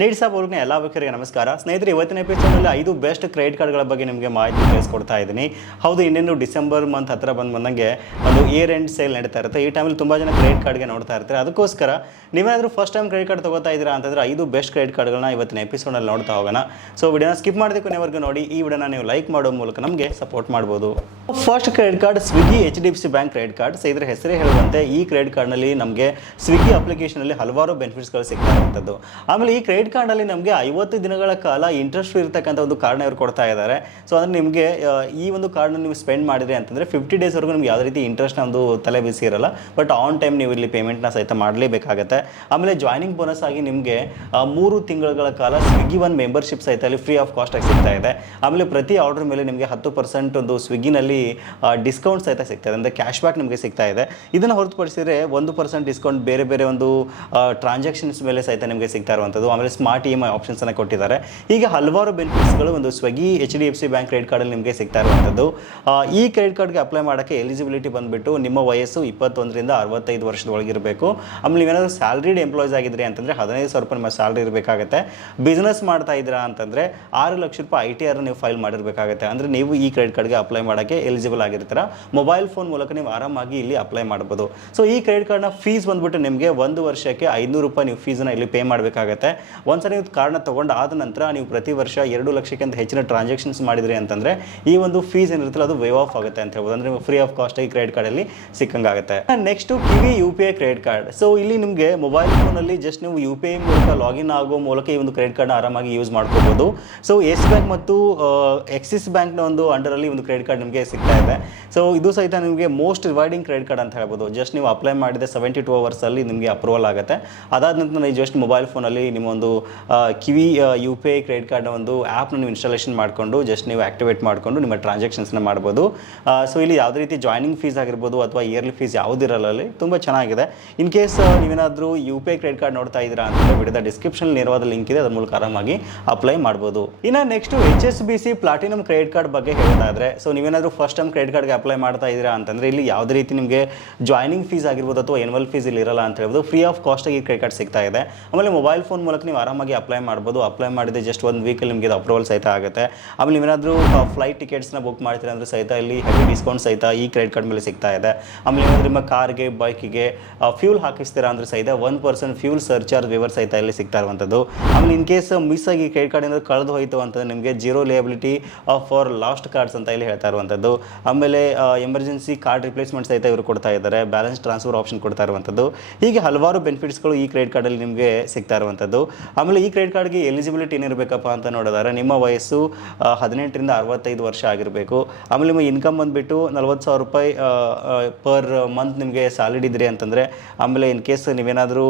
Need ಅವ್ರಿಗೆ ಎಲ್ಲ ವೀಕ್ಷಕರಿಗೆ ನಮಸ್ಕಾರ. ಸ್ನೇಹಿತರೆ, ಇವತ್ತಿನ ಎಪಿಸೋಡಲ್ಲಿ ಐದು ಬೆಸ್ಟ್ ಕ್ರೆಡಿಟ್ ಕಾರ್ಡ್ಗಳ ಬಗ್ಗೆ ನಿಮಗೆ ಮಾಹಿತಿ ತಿಳಿಸ್ಕೊಡ್ತಾ ಇದ್ದೀನಿ. ಹೌದು, ಇನ್ನೇನು ಡಿಸೆಂಬರ್ ಮಂತ್ ಹತ್ರ ಬಂದು ಬಂದಂಗೆ ಒಂದು ಇಯರ್ ಎಂಡ್ ಸೇಲ್ ನಡೀತಾ ಇರುತ್ತೆ. ಈ ಟೈಮಲ್ಲಿ ತುಂಬ ಜನ ಕ್ರೆಡಿಟ್ ಕಾರ್ಡ್ಗೆ ನೋಡ್ತಾ ಇರ್ತಾರೆ. ಅದಕ್ಕೋಸ್ಕರ ನೀವೇನಾದರೂ ಫಸ್ಟ್ ಟೈಮ್ ಕ್ರೆಡಿಟ್ ಕಾರ್ಡ್ ತಗೋತಾ ಇದ್ದೀರಾ ಅಂತಂದ್ರೆ ಐದು ಬೆಸ್ಟ್ ಕ್ರೆಡಿಟ್ ಕಾರ್ಡ್ಗಳನ್ನ ಇವತ್ತಿನ ಎಪಿಸೋಡಲ್ಲಿ ನೋಡ್ತಾ ಹೋಗೋಣ. ಸೊ ವಿಡಿಯೋನ ಸ್ಕಿಪ್ ಮಾಡಿದ ಕೊನೆವರೆಗೂ ನೋಡಿ. ಈ ವಿಡಿಯೋನ ನೀವು ಲೈಕ್ ಮಾಡೋ ಮೂಲಕ ನಮಗೆ ಸಪೋರ್ಟ್ ಮಾಡ್ಬೋದು. First credit card Swiggy H D F C bank credit card so ಇದರ ಹೆಸರೇ ಹೇಳುವಂತೆ ಈ ಕ್ರೆಡಿಟ್ ಕಾರ್ಡ್ನಲ್ಲಿ ನಮಗೆ ಸ್ವಿಗ್ಗಿ ಅಪ್ಲಿಕೇಶನಲ್ಲಿ ಹಲವಾರು ಬೆನಿಫಿಟ್ಸ್ಗಳು ಸಿಗ್ತಾ ಇರುವಂಥದ್ದು. ಆಮೇಲೆ ಈ ಕ್ರೆಡಿಟ್ ಕಾರ್ಡಲ್ಲಿ ನಮಗೆ ಐವತ್ತು ದಿನಗಳ ಕಾಲ ಇಂಟ್ರೆಸ್ಟ್ ಇರತಕ್ಕಂಥ ಒಂದು ಕಾರ್ಡ್ನ ಇವರು ಕೊಡ್ತಾ ಇದ್ದಾರೆ. ಸೊ ಅಂದರೆ ನಿಮಗೆ ಈ ಒಂದು ಕಾರ್ಡ್ನ ನೀವು ಸ್ಪೆಂಡ್ ಮಾಡಿದ್ರಿ ಅಂತಂದರೆ ಫಿಫ್ಟಿ ಡೇಸ್ವರೆಗೂ ನಿಮ್ಗೆ ಯಾವುದೇ ರೀತಿ ಇಂಟ್ರೆಸ್ಟ್ನ ಒಂದು ತಲೆ ಬಿಸಿ ಇರಲ್ಲ. ಬಟ್ ಆನ್ ಟೈಮ್ ನೀವು ಇಲ್ಲಿ ಪೇಮೆಂಟ್ನ ಸಹಿತ ಮಾಡಲೇಬೇಕಾಗತ್ತೆ. ಆಮೇಲೆ ಜಾಯ್ನಿಂಗ್ ಬೋನಸ್ ಆಗಿ ನಿಮಗೆ ಮೂರು ತಿಂಗಳ ಕಾಲ ಸ್ವಿಗ್ಗಿ ಒನ್ ಮೆಂಬರ್ಶಿಪ್ ಸಹಿತ ಅಲ್ಲಿ ಫ್ರೀ ಆಫ್ ಕಾಸ್ಟ್ ಆಗಿ ಸಿಗ್ತಾ ಇದೆ. ಆಮೇಲೆ ಪ್ರತಿ ಆರ್ಡರ್ ಮೇಲೆ ನಿಮಗೆ ಹತ್ತು ಪರ್ಸೆಂಟ್ ಒಂದು ಸ್ವಿಗ್ಗಿನಲ್ಲಿ ಡಿಸ್ಕೌಂಟ್ ಸಹಿತ ಸಿಗ್ತಾ ಇದೆ. ಅಂದರೆ ಕ್ಯಾಶ್ ಬ್ಯಾಕ್ ನಿಮಗೆ ಸಿಗ್ತಾ ಇದೆ. ಇದನ್ನು ಹೊರತುಪಡಿಸಿದರೆ ಒಂದು ಪರ್ಸೆಂಟ್ ಡಿಸ್ಕೌಂಟ್ ಬೇರೆ ಬೇರೆ ಒಂದು ಟ್ರಾನ್ಸಾಕ್ಷನ್ಸ್ ಮೇಲೆ ಸಹಿತ ನಿಮಗೆ ಸಿಗ್ತಾ ಇರುವಂಥದ್ದು. ಆಮೇಲೆ ಸ್ಮಾರ್ಟ್ ಇ ಎಂ ಐ ಆಪ್ಷನ್ಸನ್ನು ಕೊಟ್ಟಿದ್ದಾರೆ. ಹೀಗೆ ಹಲವಾರು ಬೆನಿಫಿಟ್ಸ್ಗಳು ಒಂದು Swiggy H D F C bank credit ಕಾರ್ಡಲ್ಲಿ ನಿಮಗೆ ಸಿಗ್ತಾ ಇರುವಂಥದ್ದು. ಈ ಕ್ರೆಡಿಟ್ ಕಾರ್ಡ್ಗೆ ಅಪ್ಲೈ ಮಾಡೋಕ್ಕೆ ಎಲಿಜಿಬಿಲಿಟಿ ಬಂದುಬಿಟ್ಟು ನಿಮ್ಮ ವಯಸ್ಸು ಇಪ್ಪತ್ತೊಂದರಿಂದ ಅರವತ್ತೈದು ವರ್ಷದ ಒಳಗಿರಬೇಕು. ಆಮೇಲೆ ನೀವೇನಾದರೂ ಸ್ಯಾಲ್ರಿಡ್ ಎಂಪ್ಲಾಯ್ಸ್ ಆಗಿದ್ರಿ ಅಂತಂದರೆ ಹದಿನೈದು ಸಾವಿರ ರೂಪಾಯಿ ನಿಮ್ಮ ಸ್ಯಾಲ್ರಿ ಇರಬೇಕಾಗುತ್ತೆ. ಬಿಸ್ನೆಸ್ ಮಾಡ್ತಾ ಇದ್ದೀರಾ ಅಂತಂದರೆ ಆರು ಲಕ್ಷ ರೂಪಾಯಿ ಐ ಟಿ ಆರ್ ನೀವು ಫೈಲ್ ಮಾಡಿರಬೇಕಾಗುತ್ತೆ. ಅಂದರೆ ನೀವು ಈ ಕ್ರೆಡಿಟ್ ಕಾರ್ಡ್ಗೆ ಅಪ್ಲೈ ಮಾಡೋಕ್ಕೆ ಎಲಿಜಿಬಲ್ ಆಗಿರ್ತೀರ. ಮೊಬೈಲ್ ಫೋನ್ ಮೂಲಕ ನೀವು ಆರಾಮಾಗಿ ಇಲ್ಲಿ ಅಪ್ಲೈ ಮಾಡ್ಬೋದು. ಸೊ ಈ ಕ್ರೆಡಿಟ್ ಕಾರ್ಡ್ನ ಫೀಸ್ ಬಂದ್ಬಿಟ್ಟು ನಿಮಗೆ ಒಂದು ವರ್ಷಕ್ಕೆ ಐನೂರು ರೂಪಾಯಿ ನೀವು ಫೀಸನ್ನು ಇಲ್ಲಿ ಪೇ ಮಾಡಬೇಕಾಗತ್ತೆ. ಒಂದ್ಸಲ ನೀವು ಕಾರ್ಡ್ನ ತೊಗೊಂಡು ಆದ ನಂತರ ನೀವು ಪ್ರತಿ ವರ್ಷ ಎರಡು ಲಕ್ಷಕ್ಕಿಂತ ಹೆಚ್ಚಿನ ಟ್ರಾನ್ಸಾಕ್ಷನ್ಸ್ ಮಾಡಿದ್ರಿ ಅಂತಂದರೆ ಈ ಒಂದು ಫೀಸ್ ಏನಿರುತ್ತಲ್ಲ, ಅದು ವೇವ್ ಆಫ್ ಆಗುತ್ತೆ ಅಂತ ಹೇಳ್ಬೋದು. ಅಂದರೆ ಫ್ರೀ ಆಫ್ ಕಾಸ್ಟ್ ಈ ಕ್ರೆಡಿಟ್ ಕಾರ್ಡಲ್ಲಿ ಸಿಕ್ಕಂಗಾಗುತ್ತೆ. Next Kiwi U P I credit card so ಇಲ್ಲಿ ನಿಮಗೆ ಮೊಬೈಲ್ ಫೋನಲ್ಲಿ ಜಸ್ಟ್ ನೀವು ಯು ಪಿ ಐ ಮೂಲಕ ಲಾಗಿನ್ ಆಗೋ ಮೂಲಕ ಈ ಒಂದು ಕ್ರೆಡಿಟ್ ಕಾರ್ಡ್ನ ಆರಾಮಾಗಿ ಯೂಸ್ ಮಾಡ್ಕೋಬೋದು. ಸೊ ಎಸ್ ಬ್ಯಾಂಕ್ ಮತ್ತು ಎಕ್ಸಿಸ್ ಬ್ಯಾಂಕ್ನ ಒಂದು ಅಂಡರಲ್ಲಿ ಒಂದು ಕ್ರೆಡಿಟ್ ಕಾರ್ಡ್ ನಿಮಗೆ ಸಿಗ್ತಾ ಇದೆ. ಸೊ ಇದು ಸಹಿತ ನಿಮಗೆ ಮೋಸ್ಟ್ ರಿವೈಡಿಂಗ್ ಕ್ರೆಡಿಟ್ ಕಾರ್ಡ್ ಅಂತ ಹೇಳ್ಬೋದು. ಜಸ್ಟ್ ನೀವು ಅಪ್ಲೈ ಮಾಡಿದ ಸೆವೆಂಟಿ ಟು ಅವರ್ಸಲ್ಲಿ ನಿಮಗೆ ಅಪ್ರೂವಲ್ ಆಗುತ್ತೆ. ಅದಾದ ನಂತರ ನೀವು ಜಸ್ಟ್ ಮೊಬೈಲ್ ಫೋನಲ್ಲಿ ನಿಮ್ಮ ಒಂದು ಆ, Kiwi U P I credit ಕಾರ್ಡ್ನ ಒಂದು ಆ್ಯಪ್ನ ನೀವು ಇನ್ಸ್ಟಾಲೇಷನ್ ಮಾಡಿಕೊಂಡು ಜಸ್ಟ್ ನೀವು ಆಕ್ಟಿವೇಟ್ ಮಾಡಿಕೊಂಡು ನಿಮ್ಮ ಟ್ರಾನ್ಸಾಕ್ಷನ್ಸ್ನ ಮಾಡ್ಬೋದು. ಸೊ ಇಲ್ಲಿ ಯಾವುದೇ ರೀತಿ ಜಾಯ್ನಿಂಗ್ ಫೀಸ್ ಆಗಿರ್ಬೋದು ಅಥವಾ ಇಯರ್ಲಿ ಫೀಸ್ ಯಾವುದಿರಲ್ಲ ಅಲ್ಲಿ ತುಂಬ ಚೆನ್ನಾಗಿದೆ. ಇನ್ ಕೇಸ್ ನೀವೇನಾದರೂ U P I credit card ನೋಡ್ತಾ ಇದ್ದೀರಾ ಅಂತ ವಿಡಿಯೋದ ಡಿಸ್ಕ್ರಿಪ್ಷನ್ ನೇರವಾದ ಲಿಂಕ್ ಇದೆ ಅದ್ರ ಮೂಲಕ ಆರಾಮಾಗಿ ಅಪ್ಲೈ ಮಾಡ್ಬೋದು. ಇನ್ನು next H S B C platinum credit card ಬಗ್ಗೆ ಹೇಳೋದಾದ್ರೆ ಸೊ ನೀವೇನಾದರೂ ಫಸ್ಟ್ ಟೈಮ್ ಕ್ರೆಡಿಟ್ ಕಾರ್ಡ್ಗೆ ಅಪ್ಲೈ ಮಾಡ್ತಾ ಇದ್ದೀರಾ ಅಂತಂದರೆ ಇಲ್ಲಿ ಯಾವುದೇ ರೀತಿ ನಿಮಗೆ ಜಾಯ್ನಿಂಗ್ ಫೀಸ್ ಆಗಿರ್ಬೋದು ಅಥವಾ ಎನ್ವಲ್ ಫೀಸ್ ಇಲ್ಲಿ ಇರಲ್ಲ ಅಂತ ಹೇಳ್ಬೋದು ಫ್ರೀ ಆಫ್ ಕಾಸ್ಟಾಗಿ ಕ್ರೆಡಿಟ್ ಕಾರ್ಡ್ ಸಿಗ್ತಾ ಇದೆ. ಆಮೇಲೆ ಮೊಬೈಲ್ ಫೋನ್ ಮೂಲಕ ನೀವು ಆರಾಮಾಗಿ ಅಪ್ಲೈ ಮಾಡ್ಬೋದು. ಅಪ್ಲೈ ಮಾಡಿದ್ರೆ ಜಸ್ಟ್ ಒಂದು ವೀಕಲ್ಲಿ ನಿಮಗೆ ಅಪ್ರೂವಲ್ ಸಹಿತ ಆಗುತ್ತೆ. ಆಮೇಲೆ ನೀವೇನಾದರೂ ಫ್ಲೈಟ್ ಟಿಕೆಟ್ಸ್ನ ಬುಕ್ ಮಾಡ್ತೀರ ಅಂದರೆ ಸಹಿತ ಇಲ್ಲಿ ಹೆವಿ ಡಿಸ್ಕೌಂಟ್ ಸಹಿತ ಈ ಕ್ರೆಡಿಟ್ ಕಾರ್ಡ್ ಮೇಲೆ ಸಿಗ್ತಾ ಇದೆ. ಆಮೇಲೆ ಏನಾದರೂ ನಿಮ್ಮ ಕಾರ್ಗೆ ಬೈಕಿಗೆ ಫ್ಯೂಲ್ ಹಾಕಿಸ್ತೀರಾ ಅಂದರೆ ಸಹಿತ one percent fuel surcharge waiver ಸಹಿತ ಇಲ್ಲಿ ಸಿಗ್ತಾ ಇರುವಂಥದ್ದು ಆಮೇಲೆ ಇನ್ ಕೇಸ್ ಮಿಸ್ ಆಗಿ ಕ್ರೆಡಿಟ್ ಕಾರ್ಡ್ ಏನಾದರೂ ಕಳೆದು ಹೋಯಿತು ಅಂತಂದರೆ ನಿಮಗೆ zero liability for lost cards ಅಂತ ಇಲ್ಲಿ ಹೇಳ್ತಾ ಇರುವಂಥದ್ದು ಆಮೇಲೆ ಎಮರ್ಜೆನ್ಸಿ ಕಾರ್ಡ್ ರಿಪ್ಲೇಸ್ಮೆಂಟ್ ಸಹಿತ ಇವರು ಕೊಡ್ತಾ ಇದ್ದಾರೆ. ಬ್ಯಾಲೆನ್ಸ್ ಟ್ರಾನ್ಸ್ಫರ್ ಆಪ್ಷನ್ ಕೊಡ್ತಾ ಇರುವಂಥದ್ದು ಹೀಗೆ ಹಲವಾರು ಬೆನಿಫಿಟ್ಸ್ಗಳು ಈ ಕ್ರೆಡಿಟ್ ಕಾರ್ಡಲ್ಲಿ ನಿಮಗೆ ಸಿಗ್ತಾ ಇರುವಂಥದ್ದು ಆಮೇಲೆ ಈ ಕ್ರೆಡಿಟ್ ಕಾರ್ಡ್ಗೆ ಎಲಿಜಿಬಿಲಿಟಿ ಏನಿರಬೇಕಪ್ಪ ಅಂತ ನೋಡಿದ್ರೆ, ನಿಮ್ಮ ವಯಸ್ಸು ಹದಿನೆಂಟರಿಂದ ಅರವತ್ತೈದು ವರ್ಷ ಆಗಿರಬೇಕು. ಆಮೇಲೆ ನಿಮ್ಮ ಇನ್ಕಮ್ ಬಂದುಬಿಟ್ಟು ನಲ್ವತ್ತು ಸಾವಿರ ರೂಪಾಯಿ ಪರ್ ಮಂತ್ ನಿಮಗೆ ಸ್ಯಾಲರಿ ಇದ್ರಿ ಅಂತಂದರೆ, ಆಮೇಲೆ ಇನ್ ಕೇಸ್ ನೀವೇನಾದರೂ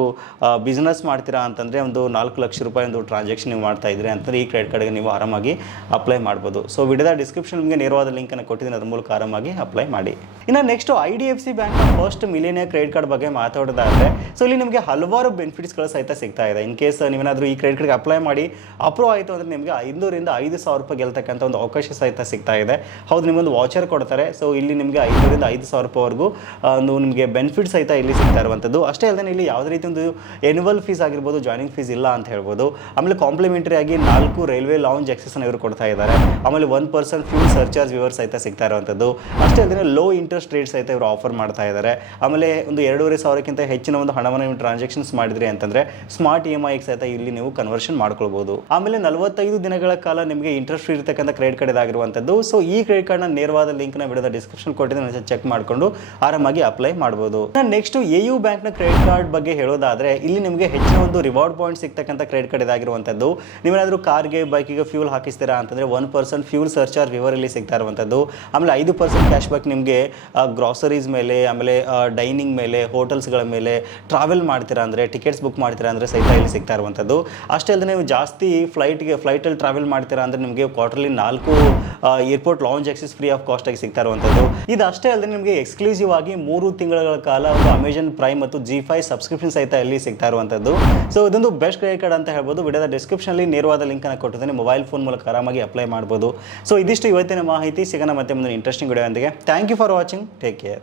ಬಿಸ್ನೆಸ್ ಮಾಡ್ತೀರಾ ಅಂತಂದರೆ ಒಂದು ನಾಲ್ಕು ಲಕ್ಷ ರೂಪಾಯಿ ಒಂದು ಟ್ರಾನ್ಸಾಕ್ಷನ್ ನೀವು ಮಾಡ್ತಾ ಇದ್ರಿ ಅಂತಂದರೆ ಈ ಕ್ರೆಡಿಟ್ ಕಾರ್ಡ್ಗೆ ನೀವು ಆರಾಮಾಗಿ ಅಪ್ಲೈ ಮಾಡ್ಬೋದು. ಸೊ ವಿಡಿಯೋದ ಡಿಸ್ಕ್ರಿಪ್ಷನ್ ನಿಮಗೆ ನೇರವಾದ ಲಿಂಕನ್ನು ಕೊಟ್ಟಿದ್ದೀನಿ, ಅದ್ರ ಮೂಲಕ ಆರಾಮಾಗಿ ಅಪ್ಲೈ ಮಾಡಿ. ಇನ್ನು next I D F C bank first millennia credit card ಬಗ್ಗೆ ಮಾತಾಡೋದಾದ್ರೆ ಸೊ ಇಲ್ಲಿ ನಿಮಗೆ ಹಲವಾರು ಬೆನಿಫಿಟ್ಸ್ಗಳು ಸಹಿತ ಸಿಗ್ತಾ ಇದೆ. ಇನ್ ಕೇಸ್ ನೀವೇನಾದರೂ ಈ ಕ್ರೆಡಿಟ್ ಕಾರ್ಡ್ಗೆ ಅಪ್ಲೈ ಮಾಡಿ ಅಪ್ರೂವ್ ಆಯಿತು ಅಂದರೆ ನಿಮಗೆ ಐನೂರಿಂದ ಐದು ಸಾವಿರ ರೂಪಾಯಿ ಗೆಲ್ತಕ್ಕಂಥ ಒಂದು ಅವಕಾಶ ಸಹಿತ ಸಿಗ್ತಾ ಇದೆ. ಹೌದು, ನಿಮಗೊಂದು ವಾಚರ್ ಕೊಡ್ತಾರೆ. ಸೊ ಇಲ್ಲಿ ನಿಮಗೆ ಐನೂರಿಂದ ಐದು ಸಾವಿರ ರೂಪಾಯಿವರೆಗೂ ಒಂದು ನಿಮಗೆ ಬೆನಿಫಿಟ್ ಸಹಿತ ಇಲ್ಲಿ ಸಿಗ್ತಾ ಇರುವಂಥದ್ದು. ಅಷ್ಟೇ ಅಲ್ಲದೆ ಇಲ್ಲಿ ಯಾವುದೇ ರೀತಿ ಒಂದು ಎನ್ಯುವಲ್ ಫೀಸ್ ಆಗಿರ್ಬೋದು ಜಾಯ್ನಿಂಗ್ ಫೀಸ್ ಇಲ್ಲ ಅಂತ ಹೇಳ್ಬೋದು. ಆಮೇಲೆ ಕಾಂಪ್ಲಿಮೆಂಟರಿ ಆಗಿ ನಾಲ್ಕು ರೈಲ್ವೆ ಲಾಂಜ್ ಅನ್ನು ಇವರು ಕೊಡ್ತಾ ಇದ್ದಾರೆ. ಆಮೇಲೆ one percent fuel surcharge waiver ಸಹಿತ ಸಿಗ್ತಾ ಇರುವಂಥದ್ದು. ಅಷ್ಟೇ ಅಲ್ಲದೆ ಲೋ ಇಂಟ್ರೆಸ್ಟ್ ರೇಟ್ ಸಹಿತ ಇವರು ಆಫರ್ ಮಾಡ್ತಾ ಇದ್ದಾರೆ ಆಮೇಲೆ ಒಂದು ಎರಡೂವರೆ ಸಾವಿರಕ್ಕಿಂತ ಹೆಚ್ಚಿನ ಒಂದು ಹಣವನ್ನು ನೀವು ಟ್ರಾನ್ಸಾಕ್ಷನ್ಸ್ ಮಾಡಿದ್ರಿ ಅಂತಂದ್ರೆ ಸ್ಮಾರ್ಟ್ ಇ ಎಂ ಐ ಸಹಿತ ಇಲ್ಲಿ ನೀವು ಕನ್ವರ್ಷನ್ ಮಾಡ್ಕೊಳ್ಬಹುದು ಆಮೇಲೆ ನಲವತ್ತೈದು ದಿನಗಳ ಕಾಲ ನಿಮಗೆ ಇಂಟ್ರೆಸ್ಟ್ ಇರತಕ್ಕಂಥ ಕ್ರೆಡಿಟ್ ಕಾರ್ಡ್ ಇದಾಗಿರುವಂಥದ್ದು. ಸೊ ಈ ಕ್ರೆಡಿಟ್ ಕಾರ್ಡ್ನ ನೇರವಾದ ಲಿಂಕ್ನ ಬಿಡದ ಡಿಸ್ಕ್ರಿಪ್ಷನ್ ಕೊಟ್ಟಿದ್ದೀನಿ ಚೆಕ್ ಮಾಡಿಕೊಂಡು ಆರಾಮಾಗಿ ಅಪ್ಲೈ ಮಾಡಬಹುದು ನೆಕ್ಸ್ಟ್ ಎ ಯು ಬ್ಯಾಂಕ್ನ ಕ್ರೆಡಿಟ್ ಕಾರ್ಡ್ ಬಗ್ಗೆ ಹೇಳೋದಾದ್ರೆ, ಇಲ್ಲಿ ನಿಮಗೆ ಹೆಚ್ಚಿನ ಒಂದು ರಿವಾರ್ಡ್ ಪಾಯಿಂಟ್ ಸಿಗ್ತಕ್ಕಂಥ ಕ್ರೆಡಿಟ್ ಕಾರ್ಡ್ ಇದಾಗಿರುವಂಥದ್ದು. ನೀವೇನಾದರೂ ಕಾರ್ಗೆ ಬೈಕಿಗೆ ಫ್ಯೂಲ್ ಹಾಕಿಸ್ತೀರಾ ಅಂತಂದ್ರೆ one percent fuel surcharge waiver ಇಲ್ಲಿ ಸಿಗ್ತಾ ಇರುವಂಥದ್ದು. ಆಮೇಲೆ ಐದು ಪರ್ಸೆಂಟ್ ಕ್ಯಾಶ್ ಬ್ಯಾಕ್ ನಿಮಗೆ ಗ್ರಾಸರೀಸ್ ಮೇಲೆ, ಆಮೇಲೆ ಡೈನಿಂಗ್ ಮೇಲೆ ಹೋಟೆಲ್ಸ್ಗಳ ಮೇಲೆ ಟ್ರಾವೆಲ್ ಮಾಡ್ತೀರಾ ಅಂದರೆ ಟಿಕೆಟ್ಸ್ ಬುಕ್ ಮಾಡ್ತೀರಾ ಅಂದರೆ ಸಹಿತ ಇಲ್ಲಿ ಸಿಗ್ತಾ ಇರುವಂಥದ್ದು. ಅಷ್ಟೇ ಅಲ್ಲದೆ ನೀವು ಜಾಸ್ತಿ ಫ್ಲೈಟ್ಗೆ ಫ್ಲೈಟಲ್ಲಿ ಟ್ರಾವೆಲ್ ಮಾಡ್ತೀರಾ ಅಂದರೆ ನಿಮಗೆ ಕ್ವಾರ್ಟರ್ಲಿ ನಾಲ್ಕು airport lounge access free of cost ಆಗಿ ಸಿಗ್ತಾ ಇರುವಂಥದ್ದು. ಇದು ಅಷ್ಟೇ ಅಲ್ಲದೆ ನಿಮಗೆ ಎಕ್ಸ್ಕ್ಲೂಸಿವ್ ಆಗಿ ಮೂರು ತಿಂಗಳ ಕಾಲ ಒಂದು ಅಮೆಜಾನ್ ಪ್ರೈಮ್ ಮತ್ತು ಜಿ ಫೈ ಸಬ್ಸ್ಕ್ರಿಪ್ಷನ್ ಸಹಿತ ಇಲ್ಲಿ ಸಿಗ್ತಾ ಇರುವಂಥದ್ದು. ಸೊ ಇದೊಂದು ಬೆಸ್ಟ್ ಕ್ರೆಡಿಟ್ ಕಾರ್ಡ್ ಅಂತ ಹೇಳ್ಬೋದು. ವಿಡಿಯೋದ ಡಿಸ್ಕ್ರಿಪ್ಷನಲ್ಲಿ ನೇರವಾದ ಲಿಂಕನ್ನು ಕೊಟ್ಟಿದ್ದೀನಿ. ಮೊಬೈಲ್ ಫೋನ್ ಮೂಲಕ ಆರಾಮಾಗಿ ಅಪ್ಲೈ ಮಾಡ್ಬೋದು. ಸೊ ಇದಿಷ್ಟು ಇವತ್ತಿನ ಮಾಹಿತಿ. ಸಿಗೋಣ ಮತ್ತೆ ಮುಂದಿನ interesting video thank you for watching take care